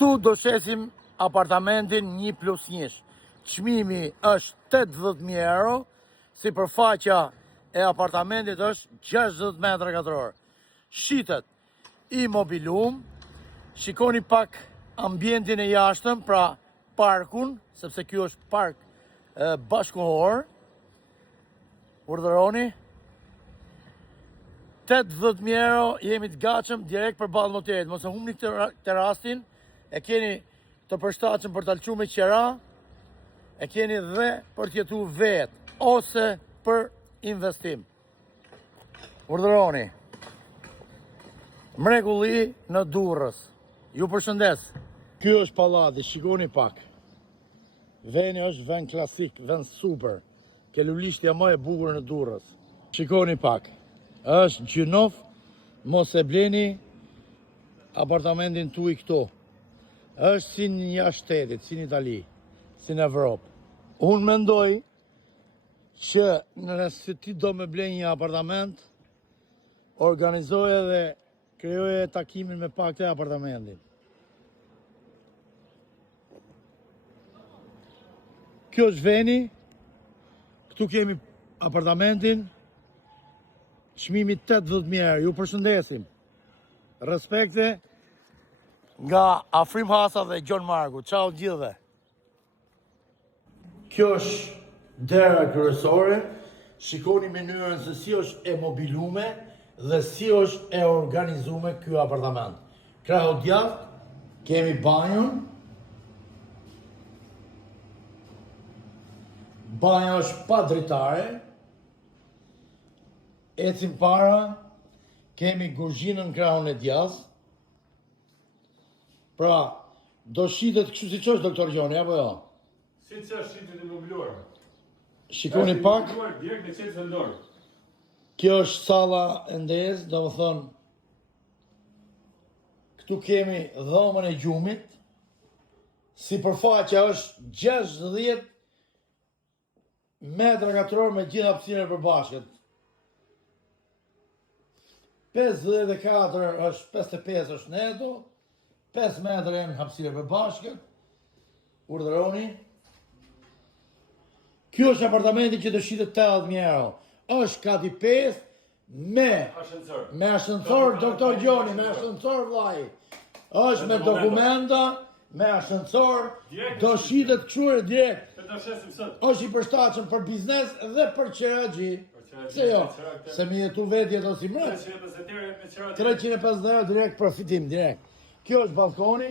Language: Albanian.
Këtu do shesim apartamentin 1+1. Çmimi është 80.000 euro, sipërfaqja e apartamentit është 60 metra katror. Shitet imobilum, shikoni pak ambientin e jashtëm, pra parkun, sepse ky është park bashkëkohor. Urdhëroni. 80.000 euro, jemi të gatshëm direkt për balë motelit. Mos e humni këtë rastin, e keni të përshtatshëm për të alçu me qera, e keni dhe për të jetuar vetë, ose për investim. Urdhëroni. Mrekulli në Durrës. Ju përshëndes. Ky është pallati, shikoni pak. Veni është vend klasik, vend super. Ke lulishtja më e bukur në Durrës. Shikoni pak. Është gjynof, mos e bleni apartamentin tuaj këtu. Është si një jashtë shtetit, si në Itali, si në Evropë. Unë mendoj që nëse ti do me blej një apartament, organizoje dhe krijoje takimin me pak të apartamentin. Kjo është veni, këtu kemi apartamentin, çmimi 80.000 euro. Ju përshëndesim. Respekte nga Afrim Hasa dhe Gjon Marku. Ciao gjithëve. Kjo është dera kryesore. Shikoni mënyrën se si është e mobilume dhe si është e organizume ky apartament. Krahu djathtë, kemi banjon. Banjo është pa dritare. Ecim para, kemi kuzhinën krahun e djathtë. Pra, do shitet kështu siç është, doktor Gjoni, apo jo? Si që është shitet e mobiluar. Shikoni pak. Direkt me qelë vendor. Kjo është salla e ndezë, do më thonë, këtu kemi dhomën e gjumit. Sipërfaqja është 60 metra katror me gjithë hapësirën e përbashkët. 54 është, 55 është neto, 5 metra janë hapësirë përbashkët. Urdhëroni. Ky është apartamenti që do shitet 80.000 euro. Është kati 5 me ascensor, doktor Gjoni, me ascensor vllai. Është me dokumenta, me ascensor, do shitet kështu direkt. Është i përshtatshëm për biznes dhe për qeraxhi. Se jo, se mi jetu vetë jeto si mërë. 350 euro direkt profitim, direkt. Kjo është balkoni.